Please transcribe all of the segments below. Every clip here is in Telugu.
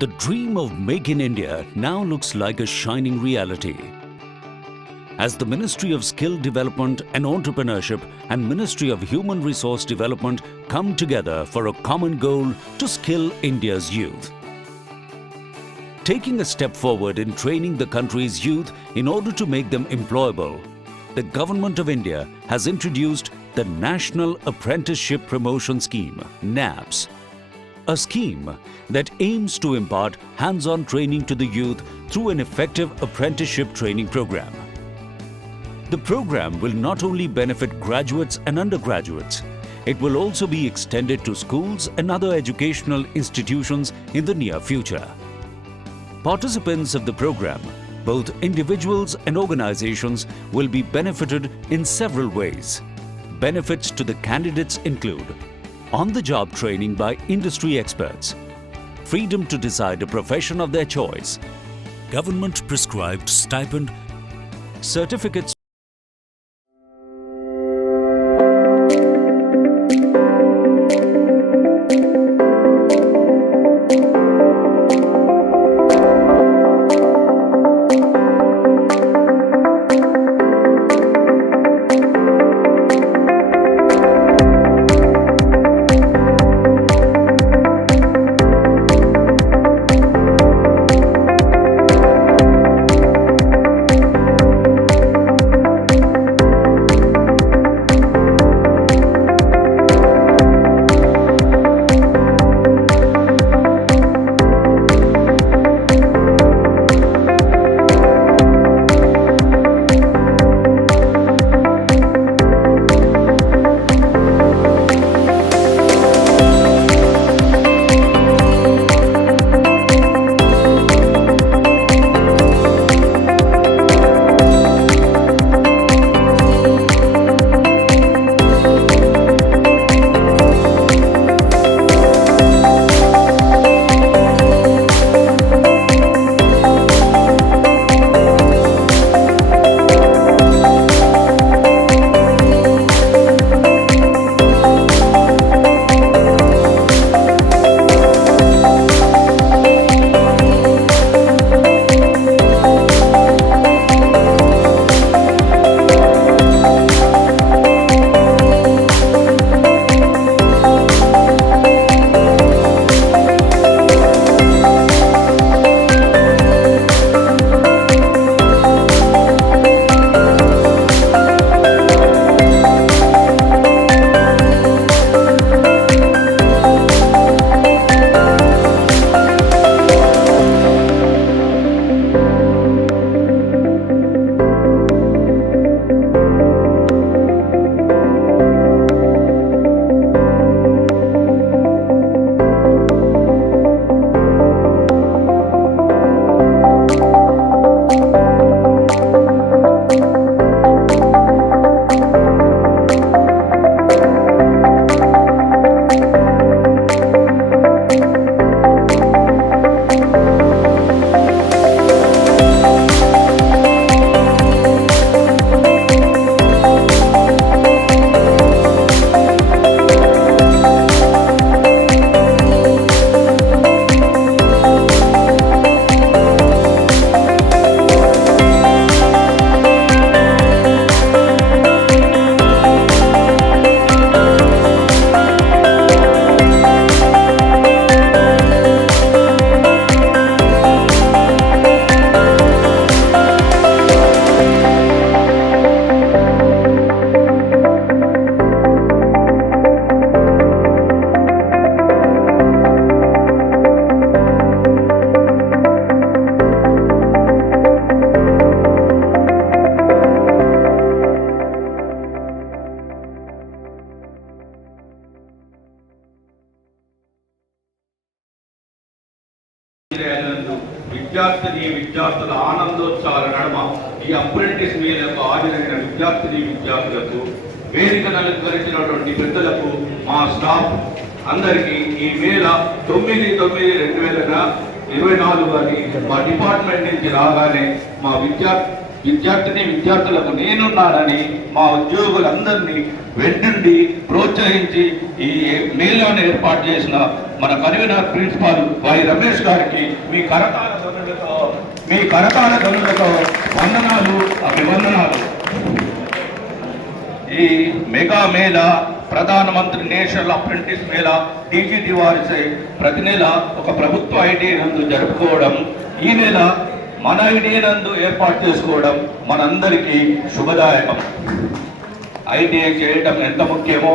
The dream of Make in India now looks like a shining reality. As the Ministry of Skill Development and Entrepreneurship and Ministry of Human Resource Development come together for a common goal to skill India's youth. Taking a step forward in training the country's youth in order to make them employable, the Government of India has introduced the National Apprenticeship Promotion Scheme, NAPS, a scheme that aims to impart hands-on training to the youth through an effective apprenticeship training program. The program will not only benefit graduates and undergraduates, it will also be extended to schools and other educational institutions in the near future. Participants of the program, both individuals and organizations, will be benefited in several ways. Benefits to the candidates include on-the-job training by industry experts, freedom to decide a profession of their choice, government-prescribed stipend, certificates. విద్యార్థుల ఆనందోత్సవాల నడుమ ఈ అప్రెంటిస్ మేళకు హాజరైన విద్యార్థులకు వేదికను అలంకరించినటువంటి పెద్దలకు మా స్టాఫ్ అందరికీ ఈ మేళ 9/9/2024 అని మా డిపార్ట్మెంట్ నుంచి రాగానే మా విద్యార్థులకు నేనున్నానని మా ఉద్యోగులందరినీ వెంటుండి ప్రోత్సహించి ఈ మేళను ఏర్పాటు చేసిన మన కన్వీనర్ ప్రిన్సిపాల్ వై రమేష్ గారికి మీ కరతాళ ధ్వనులతో వందనాలు, అభివందనాలు. ఈ మెగా మేళా ప్రధానమంత్రి నేషనల్ అప్రెంటిస్ మేళా డీజీటీ వారిచే ప్రతి నెల ఒక ప్రభుత్వ ఐటీఐ నందు జరుపుకోవడం, ఈ నెల మన ఐటీఐ నందు ఏర్పాటు చేసుకోవడం మనందరికీ శుభదాయకం. ఐటీఐ చేయడం ఎంత ముఖ్యమో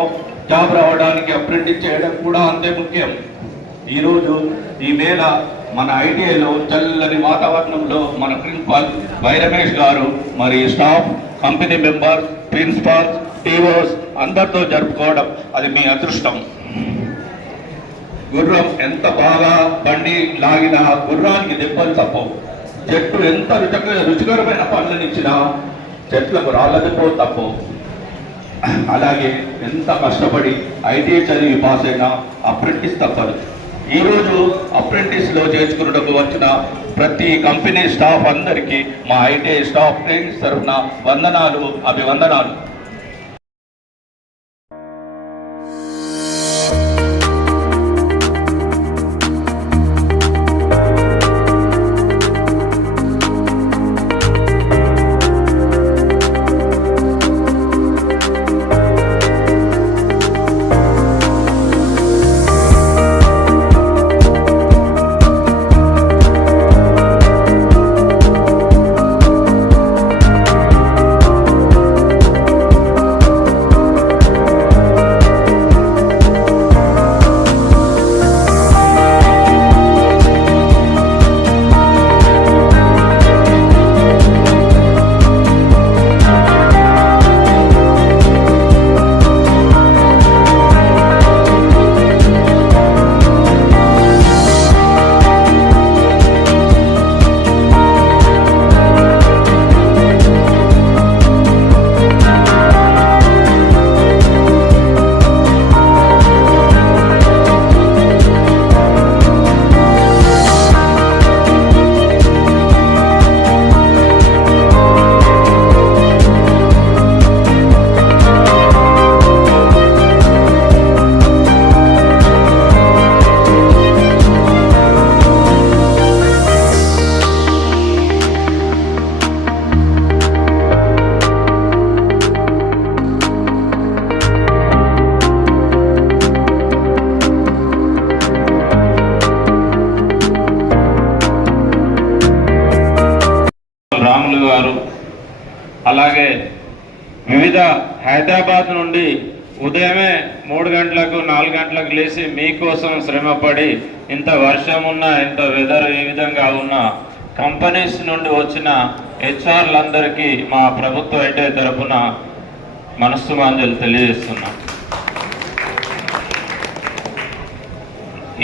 జాబ్ రావడానికి అప్రెంటిస్ చేయడం కూడా అంతే ముఖ్యం. ఈరోజు ఈ మేళ మన ఐటీఐలో చల్లని వాతావరణంలో మన ప్రిన్సిపాల్ వై రమేష్ గారు మరి స్టాఫ్, కంపెనీ మెంబర్, ప్రిన్సిపాల్, టీఓస్ అందరితో జరుపుకోవడం అది మీ అదృష్టం. గుర్రం ఎంత బాగా బండి లాగినా గుర్రానికి దెబ్బలు తప్పవు. చెట్టు ఎంత రుచికరమైన పళ్ళనిచ్చినా చెట్లకు రాళ్ళ దెబ్బలు తప్పవు. అలాగే ఎంత కష్టపడి ఐటీఐ చదివి పాస్ అయినా అప్రెంటిస్ తప్పదు. ఈరోజు అప్రెంటిస్లో చేర్చుకున్నకు వచ్చిన ప్రతి కంపెనీ స్టాఫ్ అందరికీ మా ఐటీఐ స్టాఫ్ ట్రైనింగ్స్ తరఫున వందనాలు, అభివందనాలు. రాములు గారు, అలాగే వివిధ హైదరాబాద్ నుండి ఉదయమే 3 గంటలకు 4 గంటలకు లేచి మీకోసం శ్రమపడి ఇంత వర్షం ఉన్నా, ఇంత వెదర్ ఈ విధంగా ఉన్న కంపెనీస్ నుండి వచ్చిన హెచ్ఆర్లందరికీ మా ప్రభుత్వ ఐటీఐ తరఫున మనస్సుమాంజలు తెలియజేస్తున్నాం.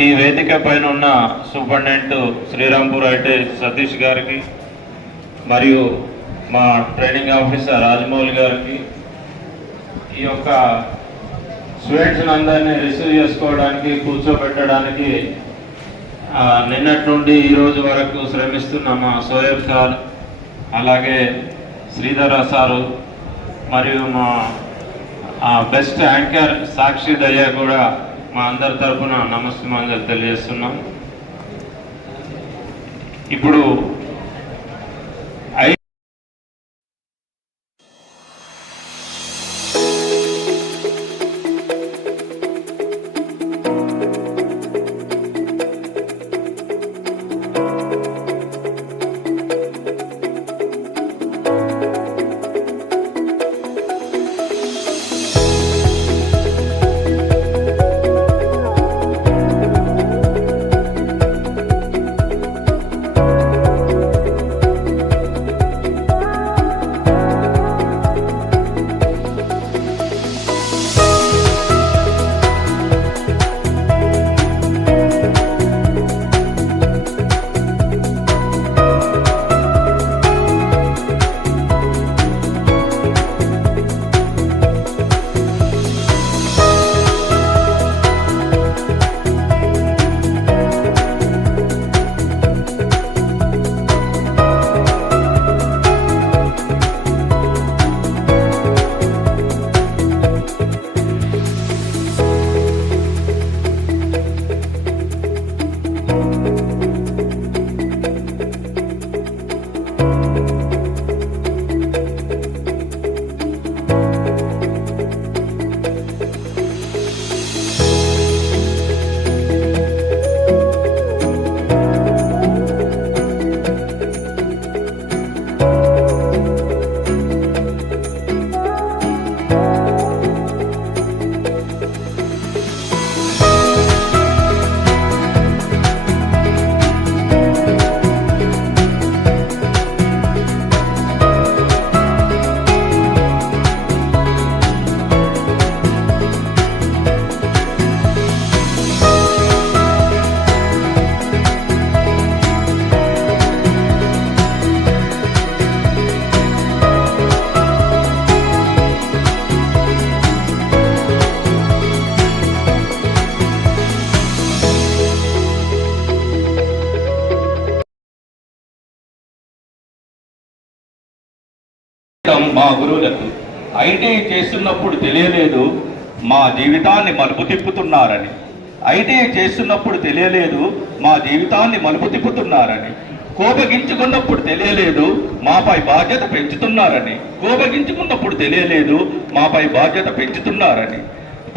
ఈ వేదిక పైన ఉన్న సూపరింటెండెంట్ శ్రీరాంపూర్ ఐటీఐ సతీష్ గారికి మరియు మా ట్రైనింగ్ ఆఫీసర్ రాజమౌళి గారికి, ఈ యొక్క స్టూడెంట్స్ని అందరినీ రిసీవ్ చేసుకోవడానికి, కూర్చోబెట్టడానికి నిన్నటి నుండి ఈరోజు వరకు శ్రమిస్తున్న మా సోయబ్ సార్, అలాగే శ్రీధర సారు మరియు మా బెస్ట్ యాంకర్ సాక్షి దయ్య కూడా మా అందరి తరఫున నమస్కారం తెలియజేస్తున్నాం. ఇప్పుడు మా గురువులకు. ఐటీ చేస్తున్నప్పుడు తెలియలేదు మా జీవితాన్ని మలుపు తిప్పుతున్నారని. ఐటీ చేస్తున్నప్పుడు తెలియలేదు మా జీవితాన్ని మలుపు తిప్పుతున్నారని. కోపగించుకున్నప్పుడు తెలియలేదు మాపై బాధ్యత పెంచుతున్నారని. కోపగించుకున్నప్పుడు తెలియలేదు మాపై బాధ్యత పెంచుతున్నారని.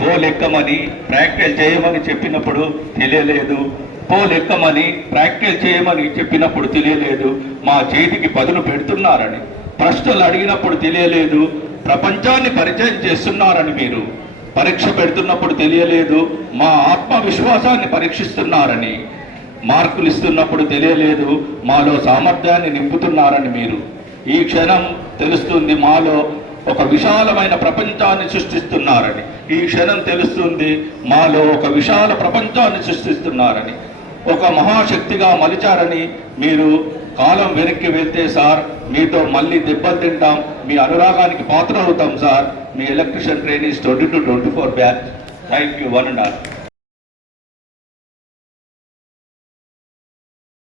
పోలెక్కమని ప్రాక్టికల్ చేయమని చెప్పినప్పుడు తెలియలేదు. పోలెక్కమని ప్రాక్టికల్ చేయమని చెప్పినప్పుడు తెలియలేదు మా చేతికి పదును పెడుతున్నారని. ప్రశ్నలు అడిగినప్పుడు తెలియలేదు ప్రపంచాన్ని పరిచయం చేస్తున్నారని. మీరు పరీక్ష పెడుతున్నప్పుడు తెలియలేదు మా ఆత్మవిశ్వాసాన్ని పరీక్షిస్తున్నారని. మార్కులు ఇస్తున్నప్పుడు తెలియలేదు మాలో సామర్థ్యాన్ని నింపుతున్నారని. మీరు ఈ క్షణం తెలుస్తుంది మాలో ఒక విశాలమైన ప్రపంచాన్ని సృష్టిస్తున్నారని. ఈ క్షణం తెలుస్తుంది మాలో ఒక విశాల ప్రపంచాన్ని సృష్టిస్తున్నారని. ఒక మహాశక్తిగా మలిచారని. మీరు కాలం వెనక్కి వెళ్తే సార్ మీతో మళ్ళీ దెబ్బలు తింటాం, మీ అనురాగానికి పాత్ర అవుతాం sir. Me electrician trainings 20 to 24 batch. Thank you 1 and all.